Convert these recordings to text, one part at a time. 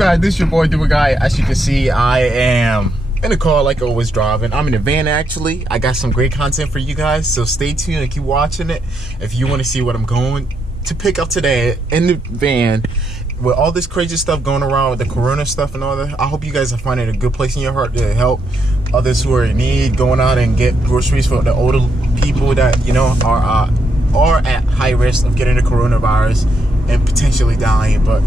guys? This is your boy Do Guy. As you can see, I am in the car like always driving. I'm in the van actually. I got some great content for you guys, so stay tuned and keep watching it. If you want to see what I'm going to pick up today in the van with all this crazy stuff going around with the corona stuff and all that, I hope you guys are finding a good place in your heart to help others who are in need, going out and get groceries for the older people that, you know, are at high risk of getting the coronavirus and potentially dying. But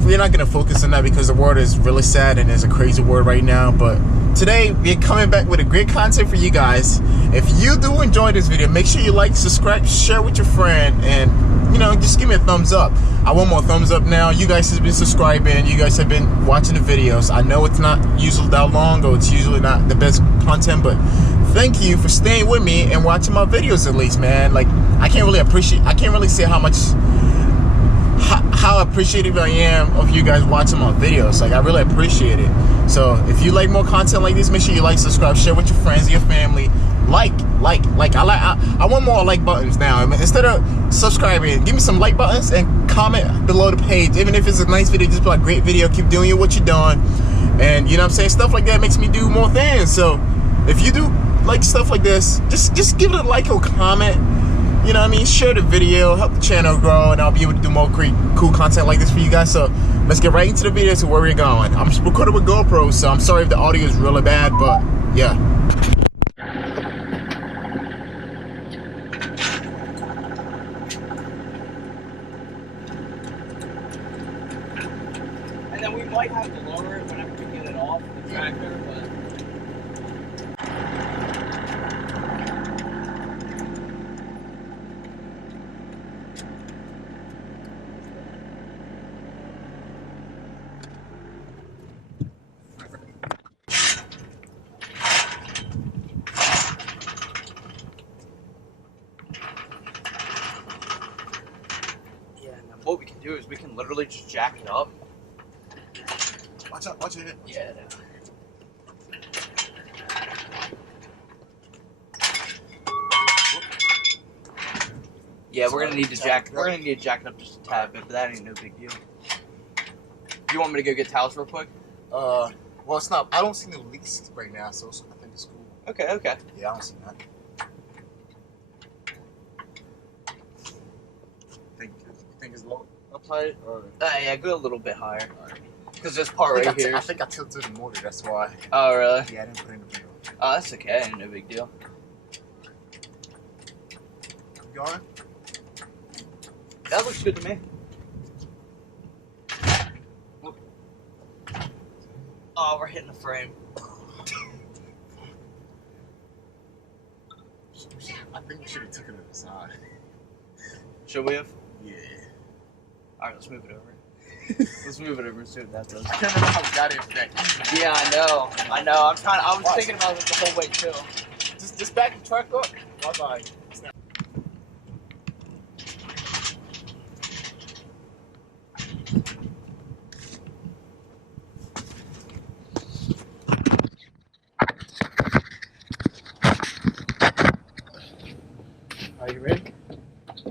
we're not going to focus on that because the world is really sad and it's a crazy world right now. But today we're coming back with a great content for you guys. If you do enjoy this video, make sure you like, subscribe, share with your friend, and you know, just give me a thumbs up. I want more thumbs up now. You guys have been subscribing, you guys have been watching the videos. I know it's not usually that long, or it's usually not the best content, but thank you for staying with me and watching my videos at least, man. Like, I can't really say how much how appreciative I am of you guys watching my videos. Like, I really appreciate it. So if you like more content like this, make sure you like, subscribe, share with your friends, your family. Like. I want more like buttons now. I mean, instead of subscribing, give me some like buttons and comment below the page. Even if it's a nice video, just be like, great video, keep doing what you're doing. And you know what I'm saying? Stuff like that makes me do more things. So if you do like stuff like this, just give it a like or comment. You know what I mean? Share the video, help the channel grow, and I'll be able to do more great, cool content like this for you guys. So let's get right into the video to where we're going. I'm recording with GoPro, so I'm sorry if the audio is really bad, but yeah. And then we might have to lower it whenever we get it off the tractor, but... What we can do is we can literally just jack it up. Watch out, watch it. Yeah. Yeah, we're gonna need to jack. We're gonna need to jack it up just a tad bit, but that ain't no big deal. You want me to go get towels real quick? Well, it's not. I don't see no leaks right now, so I think it's cool. Okay. Okay. Yeah, I don't see that. Think it's low up high, or Yeah, go a little bit higher. Because this part right here. I think I tilted the motor. That's why. Oh really? Yeah, I didn't put it in the middle. Oh, that's okay. Ain't no big deal. Keep going. That looks good to me. Oh, we're hitting the frame. I think we should have taken it to the side. Should we have? Yeah. Alright, let's move it over. Let's move it over and see what that does. I can't remember how we got it that easy. Yeah, I know. I was thinking about it the whole way too. Just back the truck up. Bye-bye. Are you ready?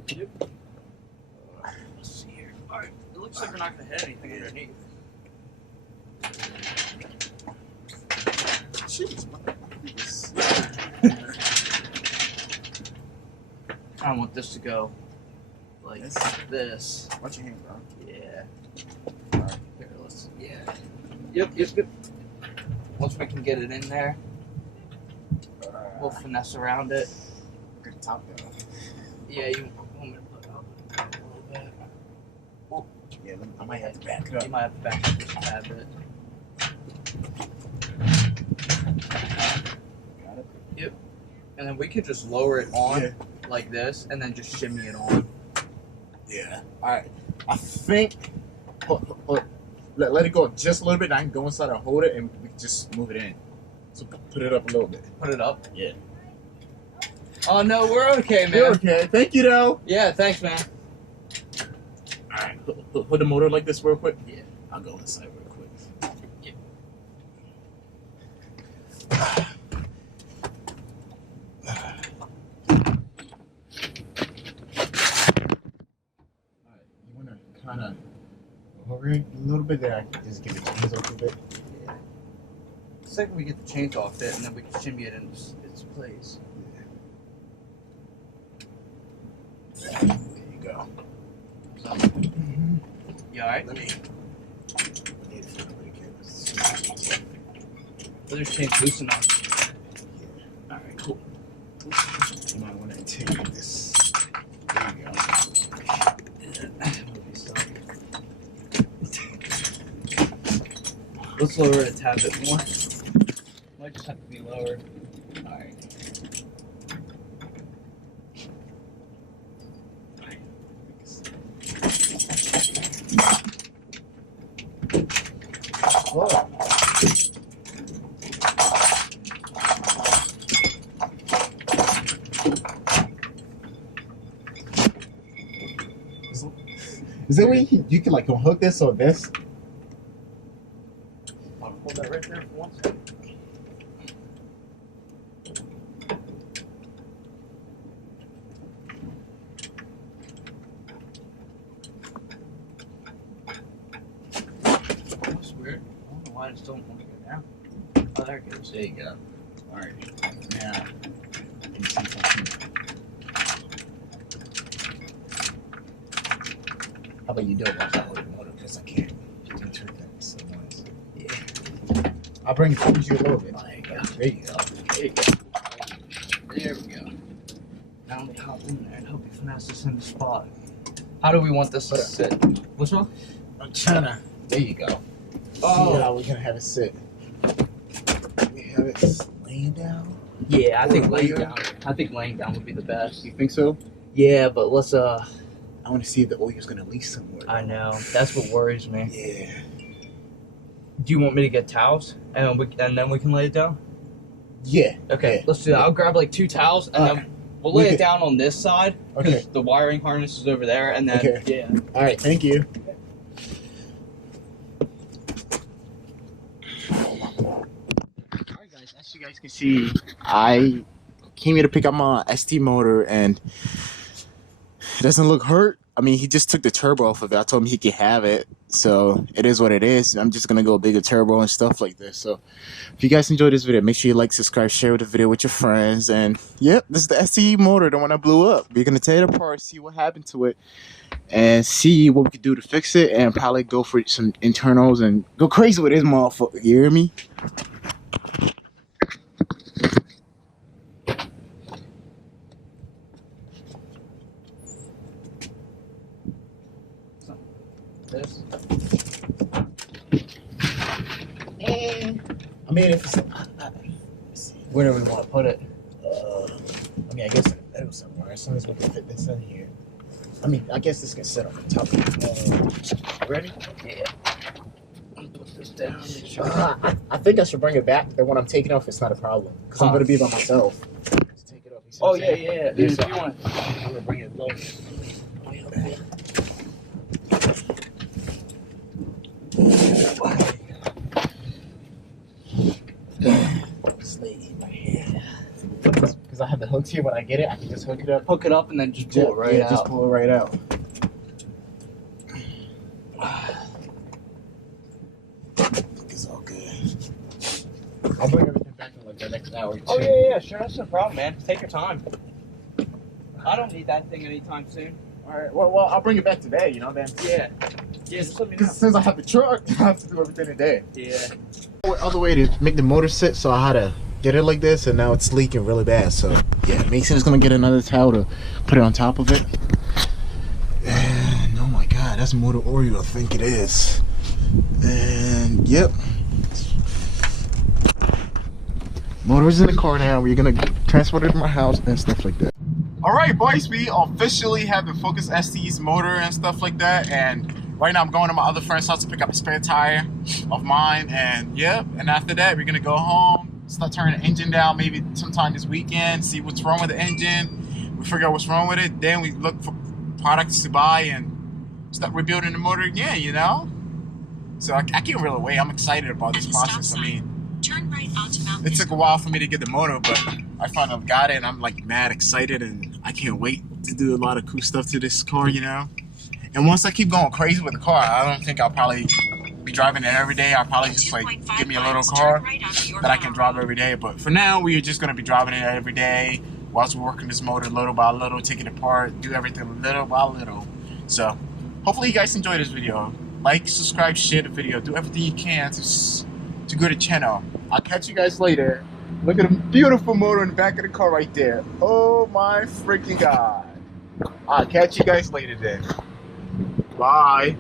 Yep. Let's see here. Alright, it looks like we're not going to hit anything underneath. Jeez, I want this to go like this. watch your hand, bro. Yeah. Alright. Here, let's. Yeah. Yep. Once we can get it in there, we'll finesse around it. Good top though. Yeah, you want me to put it up a little bit? Oh, yeah, I might have to back it up. You might have to back up just a tad bit. Got it? Yep. And then we could just lower it on like this, and then just shimmy it on. Yeah. Alright. I think. Let it go just a little bit. And I can go inside and hold it, and we can just move it in. So put it up a little bit. Put it up? Yeah. Oh no, we're okay, man. You're okay. Thank you, though. Yeah, thanks, man. Alright. Put the motor like this real quick. Yeah. I'll go inside real quick. Yeah. a little bit, then I can just get the chains off of it. Yeah. The second we get the chains off it, and then we can shimmy it into its place. There you go. You alright? Let me. So there's chains loose enough. Yeah. Alright, cool. You might want to take this. There you go. Let's lower it a tad bit more. Might just have to be lowered. Alright. Whoa. Is there a way you can like unhook this or this? I'll hold that right there for 1 second. That's weird. I don't know why I just don't want to go down. Oh, there it goes. There you go. Alright. Now, let me see something. How about you do it once I hold the motor? Because I can't do two things at once. Yeah. I'll bring it towards you a little bit. Oh, there you go. There you go. There you go. There we go. Now let me hop in there and hope you finesse this in the spot. How do we want this to sit? What's wrong? I'm trying to. There you go. Oh. See how we're gonna have it sit. We have it laying down. Yeah, I think Or laying later. down. I think laying down would be the best. You think so? Yeah, but let's I want to see if the oil's gonna leak somewhere. I know. That's what worries me. Yeah. Do you want me to get towels and then we can lay it down? Yeah. Okay, Yeah. let's do that. I'll grab like 2 towels and then we'll We lay it could- down on this side because Okay. the wiring harness is over there, and then Okay. yeah. All right. Thank you. Alright guys, as you guys can see, I came here to pick up my ST motor and it doesn't look hurt. I mean, he just took the turbo off of it. I told him he could have it, so it is what it is. I'm just gonna go bigger turbo and stuff like this. So if you guys enjoyed this video, make sure you like, subscribe, share the video with your friends. And yep, this is the ST motor, the one that blew up. We're gonna tear it apart, see what happened to it, and see what we could do to fix it, and probably go for some internals and go crazy with this motherfucker. You hear me? This. I mean, if it's, Where do we want to put it? I mean, I guess in the middle somewhere. As soon as we can fit this in here. I mean, I guess this can sit on the top of it. Ready? Yeah. I'll put this down. Make sure. I think I should bring it back. Then when I'm taking off, it's not a problem because I'm gonna be by myself. Just take it off. You see Oh what I'm yeah, saying? yeah. Yeah, If so you want. I'm gonna bring it low. Because I have the hooks here. When I get it, I can just hook it up. Hook it up and then just pull it right out. Just pull it right out. It's all good. I'll bring everything back in like the next hour or two. Oh yeah, sure. That's no problem, man. Take your time. I don't need that thing anytime soon. All right. Well, I'll bring it back today. You know, then. Yeah. Yeah, just let me know. Because since I have the truck, I have to do everything today. Yeah. Other way to make the motor sit, so I had to get it like this, and now it's leaking really bad. So yeah, Mason's gonna get another towel to put it on top of it. And oh my God, that's motor oil. I think it is. And yep, motor's in the car now. We're gonna transport it to my house and stuff like that. All right, boys, we officially have the Focus ST's motor and stuff like that, and right now I'm going to my other friend's house to pick up a spare tire of mine, and yep, and after that we're gonna go home, start turning the engine down maybe sometime this weekend, see what's wrong with the engine, we figure out what's wrong with it, then we look for products to buy and start rebuilding the motor again, you know? So I can't really wait. I'm excited about this process. I mean, turn right onto Mount it took a while for me to get the motor, but I finally got it, and I'm like mad excited, and I can't wait to do a lot of cool stuff to this car, you know? And once I keep going crazy with the car, I don't think I'll probably be driving it every day. I'll probably just like give me a little car that I can drive every day. But for now, we are just gonna be driving it every day whilst we're working this motor little by little, taking it apart, do everything little by little. So hopefully you guys enjoyed this video. Like, subscribe, share the video, do everything you can to grow the channel. I'll catch you guys later. Look at the beautiful motor in the back of the car right there. Oh my freaking God. I'll catch you guys later then. Bye.